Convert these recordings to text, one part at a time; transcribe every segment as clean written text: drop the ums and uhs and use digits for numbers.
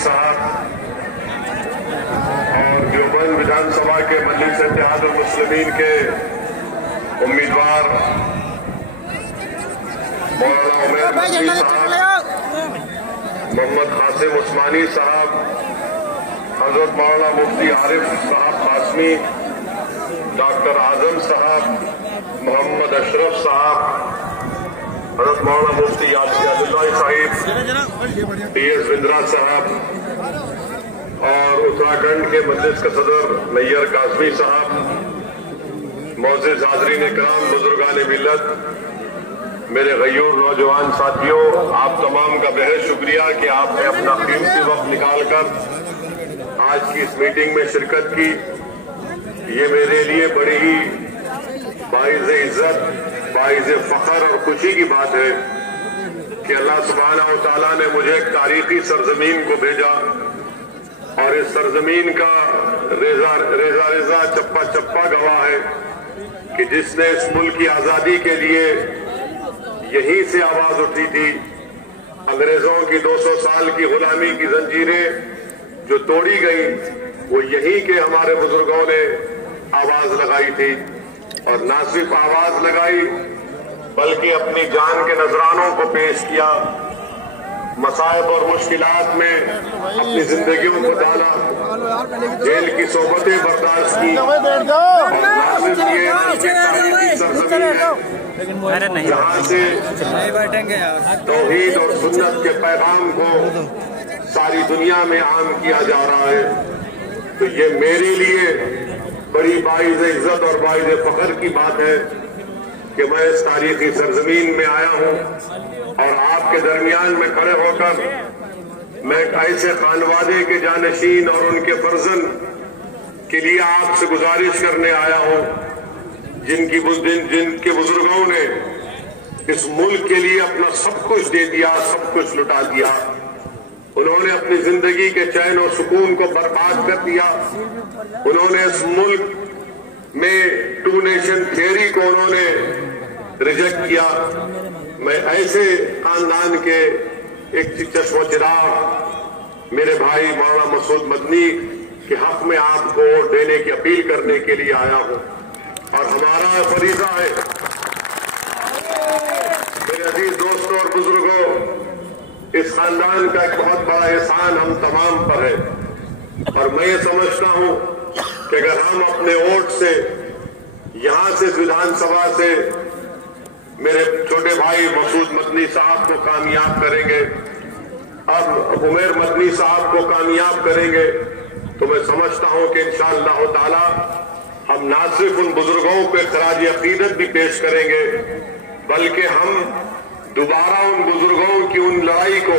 साहब और देवबंद विधानसभा के मजलिस इत्तेहादुल मुस्लिमीन के उम्मीदवार मौलाना उमैर मदनी साहब, मोहम्मद कासिम उस्मानी साहब, हजरत मौलाना मुफ्ती आरिफ साहब कासमी, डॉक्टर आजम साहब, मोहम्मद अशरफ साहब, हजरत मौलाना मुफ्ती यादुल्लाह साहिब, टीएस बिंद्रा साहब और उत्तराखंड के मजलिस के सदर नैयर कासमी साहब, मोअज़्ज़िज़ हाज़रीन इकराम, बुजुर्गान मिल्लत, मेरे गयूर नौजवान साथियों, आप तमाम का बेहद शुक्रिया कि आपने अपना कीमती वक्त निकालकर आज की इस मीटिंग में शिरकत की। ये मेरे लिए बड़ी ही बाइज़ इज्जत, बाइज़ फख्र और खुशी की बात है कि अल्लाह सुब्हानहू व तआला ने मुझे एक तारीखी सरजमीन को भेजा और इस सरजमीन का रेजा चप्पा चप्पा गवाह है कि जिसने इस मुल्क की आजादी के लिए यहीं से आवाज उठी थी। अंग्रेजों की 200 साल की गुलामी की जंजीरें जो तोड़ी गई वो यहीं के हमारे बुजुर्गों ने आवाज लगाई थी और ना सिर्फ आवाज लगाई बल्कि अपनी जान के नजरानों को पेश किया, मसाइब और मुश्किलात में अपनी जिंदगियों को डाला, जेल की सोबतें बर्दाश्त की और ना सिर्फ ये जहाँ से तौहीद और सुन्नत के पैगाम को सारी दुनिया में आम किया जा रहा है। तो ये मेरे लिए बड़ी बाइज़ इज्जत और बाइज़ फख्र की बात है कि मैं इस तारीखी सरजमीन में आया हूँ और आपके दरमियान में खड़े होकर मैं एक ऐसे खानवादे के जानशीन और उनके फर्जन के लिए आपसे गुजारिश करने आया हूँ जिनके बुजुर्गों ने इस मुल्क के लिए अपना सब कुछ दे दिया, सब कुछ लुटा दिया। उन्होंने अपनी जिंदगी के चैन और सुकून को बर्बाद कर दिया। उन्होंने इस मुल्क में टू नेशन थियरी को उन्होंने रिजेक्ट किया। मैं ऐसे खानदान के एक चश्मो चिराग मेरे भाई मौलाना मसूद मदनी के हक में आपको वोट देने की अपील करने के लिए आया हूं और हमारा फरीजा है मेरे अजीज दोस्तों और बुजुर्गों, इस खानदान का एक बहुत बड़ा एहसान हम तमाम पर है और मैं ये समझता हूं कि अगर हम अपने वोट से यहां से विधानसभा से मेरे छोटे भाई मसूद मदनी साहब को कामयाब करेंगे, अब उमैर मदनी साहब को कामयाब करेंगे, तो मैं समझता हूं कि इंशाअल्लाह ताला हम ना सिर्फ उन बुजुर्गों को खराज अकीदत भी पेश करेंगे बल्कि हम दोबारा उन बुजुर्गों की उन लड़ाई को,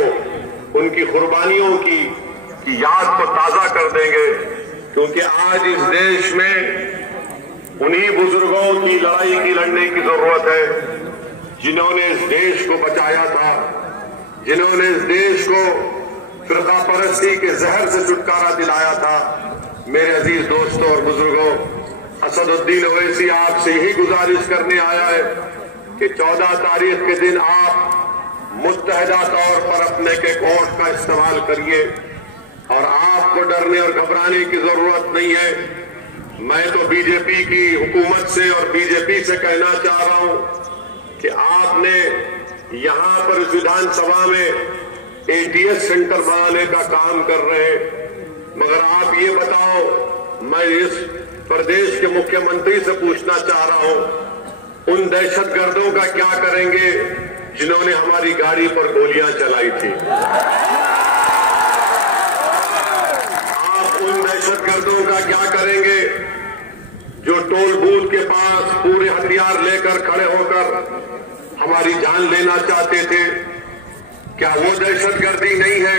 उनकी कुर्बानियों की याद को ताजा कर देंगे, क्योंकि आज इस देश में उन्हीं बुजुर्गों की लड़ाई की लड़ने की जरूरत है जिन्होंने इस देश को बचाया था, जिन्होंने इस देश को फिरका परस्ती के जहर से छुटकारा दिलाया था। मेरे अजीज दोस्तों और बुजुर्गों, असदुद्दीन ओवैसी आपसे यही गुजारिश करने आया है कि 14 तारीख के दिन आप मुत्तहदा तौर पर अपने के वोट का इस्तेमाल करिए और आपको डरने और घबराने की जरूरत नहीं है। मैं तो बीजेपी की हुकूमत से और बीजेपी से कहना चाह रहा हूं कि आपने यहां पर इस विधानसभा में एटीएस सेंटर बनाने का काम कर रहे हैं, मगर आप ये बताओ, मैं इस प्रदेश के मुख्यमंत्री से पूछना चाह रहा हूं उन दहशतगर्दों का क्या करेंगे जिन्होंने हमारी गाड़ी पर गोलियां चलाई थी? आप उन दहशतगर्दों का क्या करेंगे जो टोल बूथ के पास पूरे हथियार लेकर खड़े होकर हमारी जान लेना चाहते थे? क्या वो दहशतगर्दी नहीं है?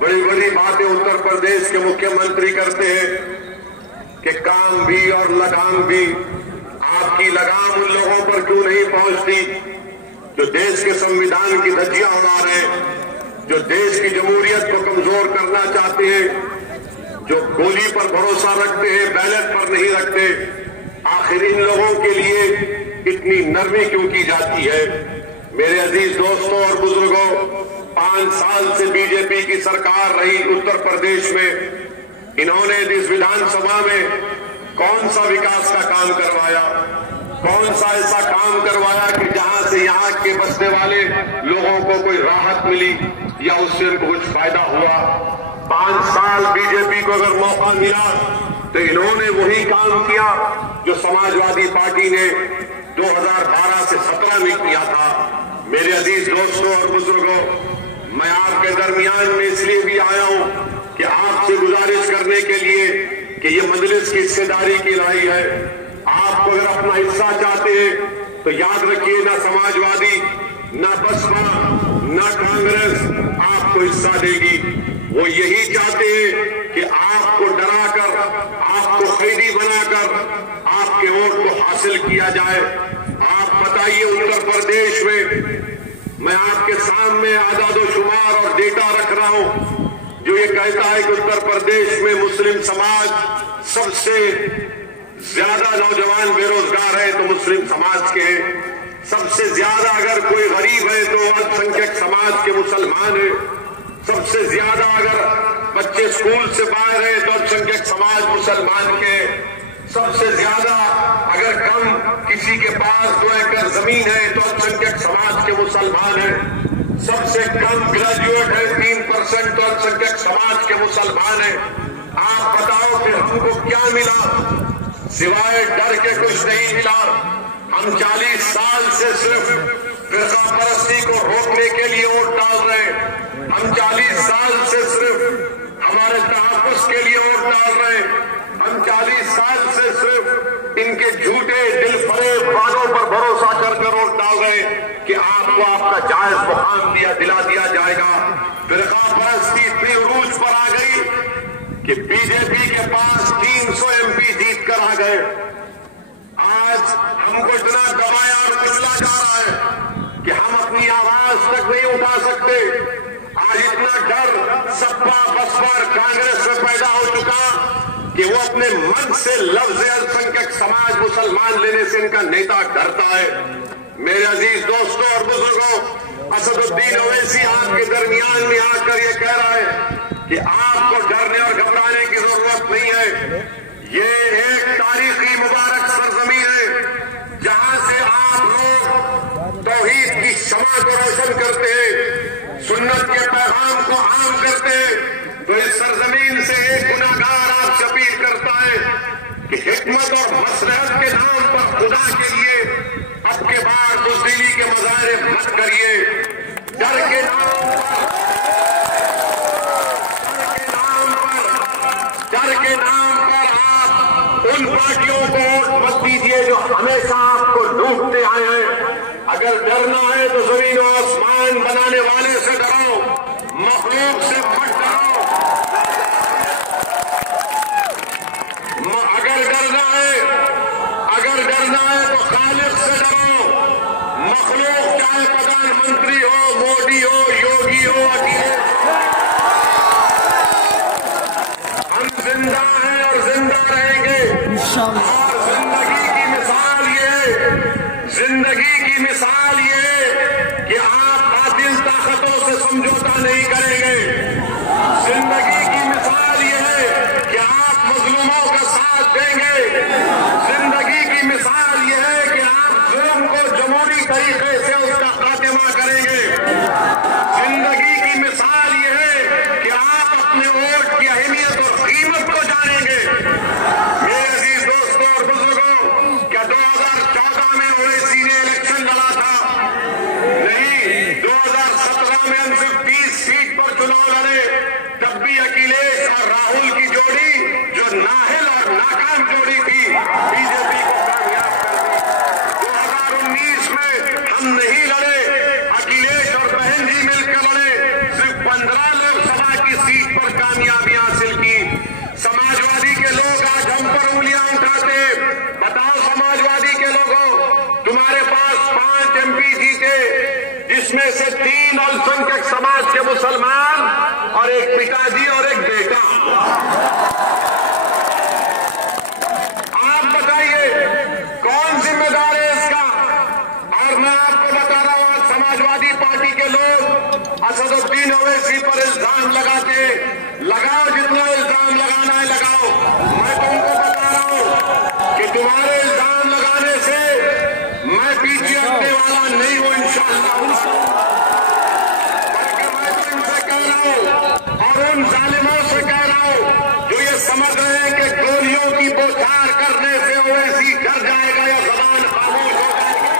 बड़ी बड़ी बातें उत्तर प्रदेश के मुख्यमंत्री करते हैं कि काम भी और लगाम भी। आपकी लगाम उन लोगों पर क्यों नहीं पहुंचती जो देश के संविधान की धज्जियां उड़ा रहे हैं, जो देश की जमहूरियत को कमजोर करना चाहते हैं, जो गोली पर भरोसा रखते हैं, बैलेट पर नहीं रखते? आखिर इन लोगों के लिए इतनी नरमी क्यों की जाती है? मेरे अजीज दोस्तों और बुजुर्गों, 5 साल से बीजेपी की सरकार रही उत्तर प्रदेश में, इन्होंने इस विधानसभा में कौन सा विकास का काम करवाया, कौन सा ऐसा काम करवाया कि जहां से यहां के बसने वाले लोगों को कोई राहत मिली या उससे उनको कुछ फायदा हुआ। 5 साल बीजेपी को अगर मौका मिला तो इन्होंने वही काम किया जो समाजवादी पार्टी ने 2012 से 17 में किया था। मेरे अजीज दोस्तों और बुजुर्गों, मैं आपके दरमियान में इसलिए भी आया हूं कि आपसे गुजारिश करने के लिए कि ये मजलिस की हिस्सेदारी की लड़ाई है। आपको अगर अपना हिस्सा चाहते हैं तो याद रखिए, ना समाजवादी, ना बसपा, ना कांग्रेस आपको हिस्सा देगी। वो यही चाहते हैं कि आपको डराकर, आपको कैदी बनाकर आपके वोट को हासिल किया जाए। आप बताइए, उत्तर प्रदेश में मैं आपके सामने आदादोशुमार और डेटा रख रहा हूं जो ये कहता है कि उत्तर प्रदेश में मुस्लिम समाज सबसे ज्यादा नौजवान बेरोजगार है तो मुस्लिम समाज के हैं। सबसे ज्यादा अगर कोई गरीब है तो अल्पसंख्यक समाज के मुसलमान है। सबसे ज्यादा अगर बच्चे स्कूल से बाहर है तो अल्पसंख्यक समाज मुसलमान के। सबसे ज्यादा अगर कम किसी के पास 2 एकड़ जमीन है तो अल्पसंख्यक समाज के मुसलमान है। सबसे कम ग्रेजुएट है 3% तो अल्पसंख्यक समाज के मुसलमान है। आप बताओ फिर हमको क्या मिला? सिवाय डर के कुछ नहीं मिला। हम 40 साल से सिर्फ फिरका परस्ती को रोकने के लिए वोट डाल रहे हैं। हम 40 साल से सिर्फ हमारे तहफ्फुज़ के लिए वोट डाल रहे हैं। हम 40 साल से सिर्फ इनके झूठे दिलफरेब वादों पर भरोसा कर वोट डाल रहे हैं कि आपको आपका जायज मुकाम दिला दिया जाएगा। फिरका परस्ती इतनी उरूज पर आ गई कि बीजेपी के पास 300 MP जीत कर आ गए। आज हमको इतना दबाया और कुचला जा रहा है कि हम अपनी आवाज तक नहीं उठा सकते। आज इतना डर सपा, बसपा और कांग्रेस में पैदा हो चुका कि वो अपने मन से लफ्ज अल्पसंख्यक समाज मुसलमान लेने से इनका नेता डरता है। मेरे अजीज दोस्तों और बुजुर्गों, असदुद्दीन ओवैसी आपके दरमियान में आकर ये कह रहा है कि आपको डरने और घबराने की जरूरत नहीं है। ये एक तारीखी मुबारक सरजमीन है जहां से आप लोग तौहीद की शमा को रोशन करते हैं, सुन्नत के पैगाम को आम करते हैं। तो इस सरजमीन से एक गुनाहगार आपसे अपील करता है कि हिकमत और मसलहत के नाम पर खुदा के लिए अब के बाद बुज़दिली के मुजाहरे मत करिए। डर के नाम पर आप उन पार्टियों को वोट मत दीजिए जो हमेशा आपको लूटते आए हैं। अगर डरना है तो जमीन और आसमान बनाने वाले से डरो, मखलूक से मत डरो। अगर डरना है तो खालिक से डरो। मखलूक चाहे प्रधानमंत्री हो, मोदी हो, योगी हो, अकेले, हम जिंदा हैं और जिंदा रहेंगे। और जिंदगी की मिसाल ये है कि आप बातिल ताकतों से समझौता नहीं करेंगे। जिंदगी की मिसाल ये है कि आप मजलूमों का साथ देंगे। जिंदगी की मिसाल ये है कि आप जुल्म को जमहूरी तरीके से उसका खात्मा करेंगे। जिंदगी की मिसाल ये है कि आप अपने वोट की अहमियत और कीमत को जानेंगे। मेरे अजीज दोस्तों और बुजुर्गों, क्या 2014 में ओवैसी ने इलेक्शन लड़ा था? नहीं। 2017 में हम सिर्फ 30 सीट पर चुनाव लड़े, तब भी अखिलेश और राहुल की जोड़ी जो नाहिल और नाकाम जोड़ी थी, बीजेपी को कामयाब कर दी। 2019 में हम नहीं लड़े, अखिलेश और बहन जी मिलकर लड़े, सिर्फ 15 लोकसभा की सीट पर कामयाबी हासिल की। समाजवादी के लोग आज हम पर उंगलियां उठाते। बताओ समाजवादी के लोगों, तुम्हारे पास 5 MP जीते, जिसमें से 3 अल्पसंख्यक समाज के मुसलमान और एक पिताजी और एक बेटा। आप बताइए कौन जिम्मेदार है इसका? और मैं आपको बता रहा हूं, समाजवादी पार्टी के लोग असदुद्दीन ओवैसी पर इल्जाम लगाते, लगाओ जितना इल्जाम लगाना है लगाओ। मैं तुमको बता रहा हूं कि तुम्हारे इल्जाम लगाने से मैं पीछे हटने वाला नहीं हूं इंशाअल्लाह। बल्कि मैं तो इनसे कह रहा हूं और उन जालिमों से कह रहा हूं जो ये समझ रहे हैं कि गोलियों की बौछार करने से ओवैसी डर जाएगा या जबान खामोश हो जाएगी,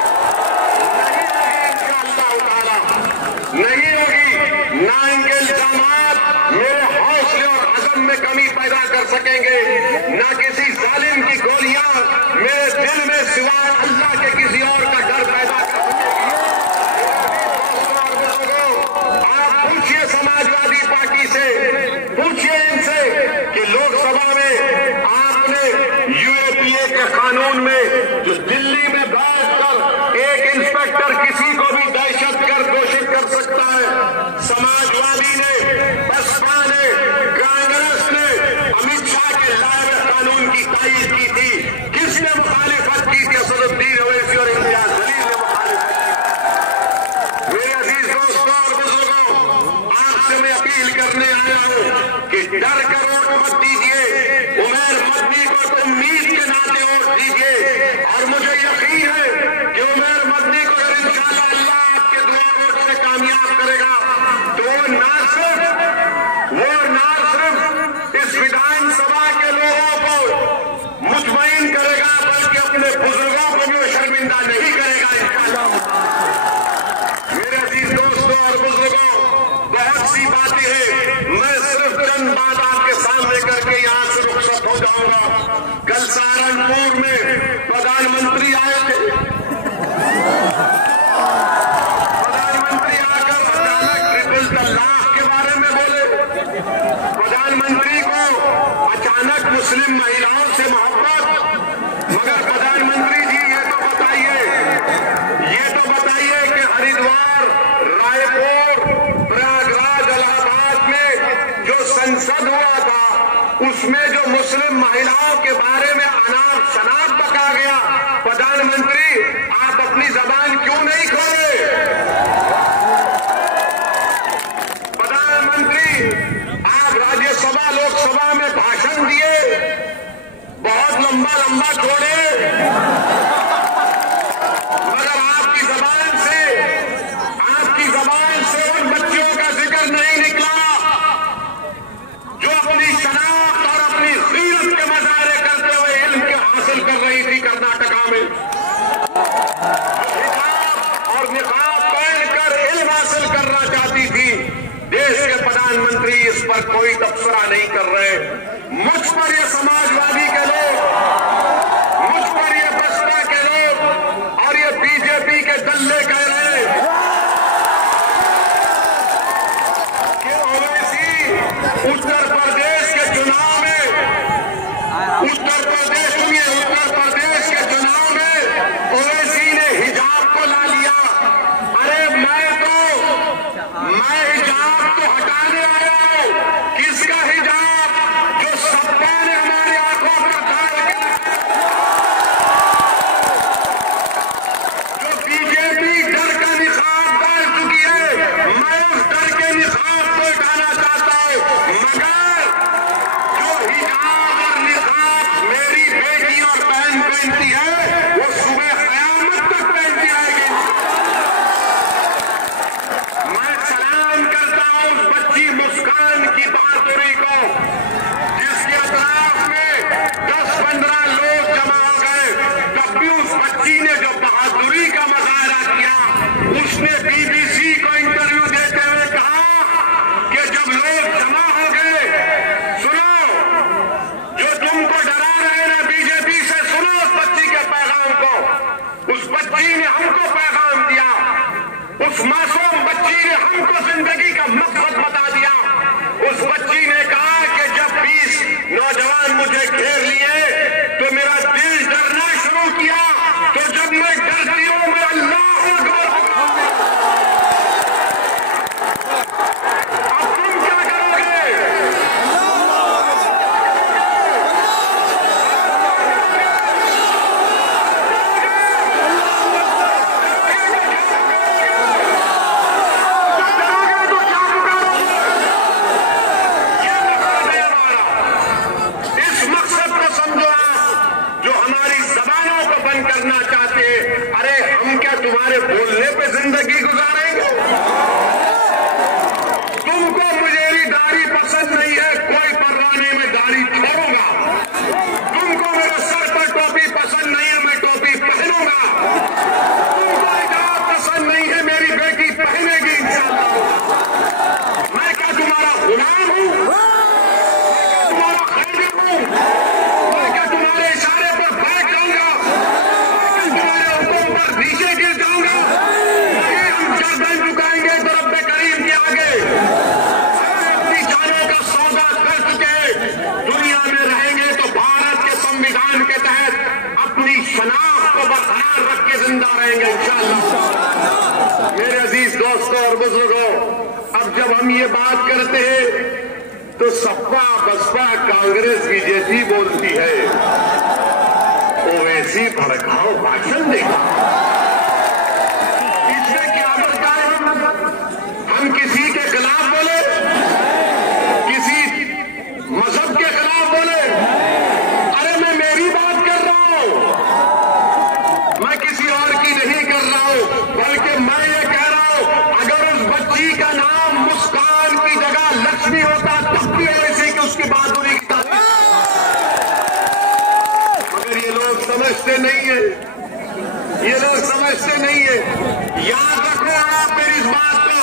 नहीं होगी। ना इनके इल्जामात मेरे हौसले और अज़म में कमी पैदा कर सकेंगे, ना किसी जालिम की गोलियां मेरे दिल में सिवाय अल्लाह के किसी और का डर पैदा कर सकेंगे। आप पूछिए समाजवादी पार्टी से, पूछिए इनसे कि लोकसभा में आपने यूएपीए के कानून में जो दिल्ली में बैठकर एक इंस्पेक्टर किसी को भी दहशतगर्द घोषित कर सकता है, समाजवादी ने, बसपा ने, कांग्रेस ने अमित शाह के लाए हुए कानून की तायीद की थी। किसने मुखालिफत की थी? असदुद्दीन ओवैसी और इम्तियाज जलील ने मुखालिफत की। मेरे अजीज दोस्तों और बुजुर्गों, आपसे मैं अपील करने आया हूं कि डर कर वोट मत दीजिए, उमैर मदनी को तो उम्मीद के नाते वोट दीजिए। और मुझे यकीन है कि उमैर मदनी को अगर इंशाअल्लाह अल्लाह आपके दुआ वोट से कामयाब करेगा तो वो ना सिर्फ इस विधानसभा के लोगों को मुतमईन करेगा बल्कि अपने बुजुर्गों को भी वो शर्मिंदा नहीं करेगा इंशाअल्लाह। मेरे अजीज दोस्तों और बुजुर्गों, बहुत सी बातें हैं, मैं सिर्फ चंद बात आपके सामने करके यहां से रुखसत हो जाऊंगा। कल सहारनपुर में प्रधानमंत्री आए थे, प्रधानमंत्री आकर अचानक ट्रिपल तलाक के बारे में बोले। प्रधानमंत्री को अचानक मुस्लिम महिलाओं से मोहब्बत। मगर प्रधानमंत्री जी ये तो बताइए कि हरिद्वार, रायपुर, प्रयागराज, इलाहाबाद में जो संसद हुआ था उसमें जो मुस्लिम महिलाओं के बारे में अनाप शनाप बका गया, प्रधानमंत्री आप अपनी जबान क्यों नहीं खोले? प्रधानमंत्री आप राज्यसभा लोकसभा में भाषण दिए, बहुत लंबा छोड़े, मगर आपकी जबान से उन बच्चियों का जिक्र नहीं निकला जो अपनी शनाख्त और अपनी गीरत के मजारे करते हुए इल्म के हासिल कर रही थी कर्नाटका में। हिजाब और निकाब पहनकर इल्म हासिल करना चाहती थी। देश के प्रधानमंत्री इस पर कोई तबसरा नहीं कर रहे। मुझ पर ये समाजवादी के लोग, मुझ पर ये बसपा के लोग और ये बीजेपी के दल्ले कह रहे कि ओवैसी उत्तर प्रदेश के चुनाव में, उत्तर प्रदेश के चुनाव में ओवैसी ने हिजाब को ला लिया। अरे मैं हिजाब को हटाने आया हूं। किसका हिजाब? बुजुर्गों, अब जब हम ये बात करते हैं तो सपा बसपा कांग्रेस बीजेपी बोलती है ओवैसी भड़काओ भाषण देगा। इसमें क्या बता है? हम किसी के खिलाफ बोले, किसी मजहब के खिलाफ बोले? अरे मैं मेरी बात कर रहा हूं, मैं किसी और की नहीं कर रहा हूं, बल्कि मैं ये कह रहा हूं अगर उस बच्ची का नाम मुस्कान की जगह लक्ष्मी होता तब भी ऐसे कि उसकी बात होने की ताकत। मगर ये लोग समझते नहीं है, ये लोग समझते नहीं है। याद रखो आप मेरी इस बात को,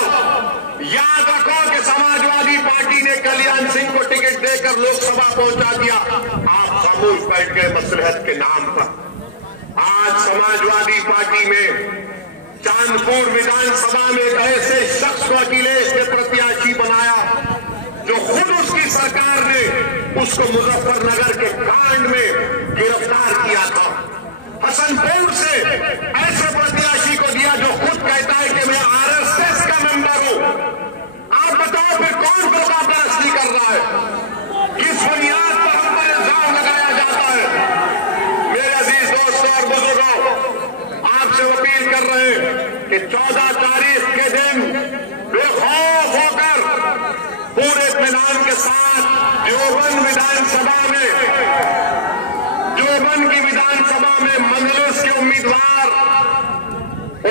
याद रखो कि समाजवादी पार्टी ने कल्याण सिंह को टिकट देकर लोकसभा पहुंचा दिया। आप खामोश बैठ गए मसलहत के नाम पर। आज समाजवादी पार्टी में चांदपुर विधानसभा में एक ऐसे शख्स को अखिलेश के प्रत्याशी बनाया जो खुद उसकी सरकार ने उसको मुजफ्फरनगर के कांड में गिरफ्तार किया था। हसनपुर से ऐसे प्रत्याशी को दिया जो खुद कहता है कि मैं आरएसएस का मेंबर हूं। आप बताओ फिर कौन प्रतापरस्ती कर रहा है? किस बुनियाद पर हम पर इल्जाम लगाया जाता है? मेरे अजीज दोस्तों और बुजुर्गों, आपसे अपील कर रहे हैं कि 14 तारीख के दिन बेखौफ होकर पूरे इत्मीनान के साथ देवबंद की विधानसभा में मजलिस के उम्मीदवार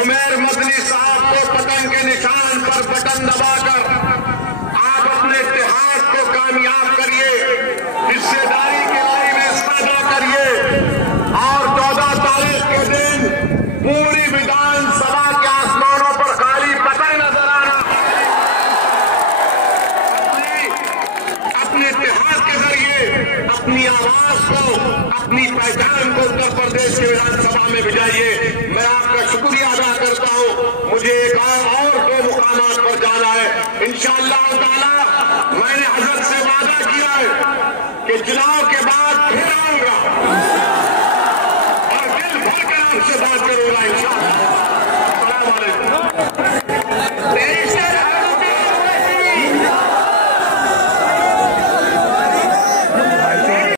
उमर मदनी साहब को पतंग के निशान पर बटन दबाकर आप अपने इत्तेहाद को कामयाब करिए, हिस्सेदारी की लड़ाई में पैदा करिए और 14 तारीख के दिन पूरी विधानसभा के आसमानों पर खाली पतंग नजर आना। अपने इत्तेहाद के जरिए अपनी आवाज को, अपनी पहचान को उत्तर प्रदेश के विधानसभा में भिजाइए।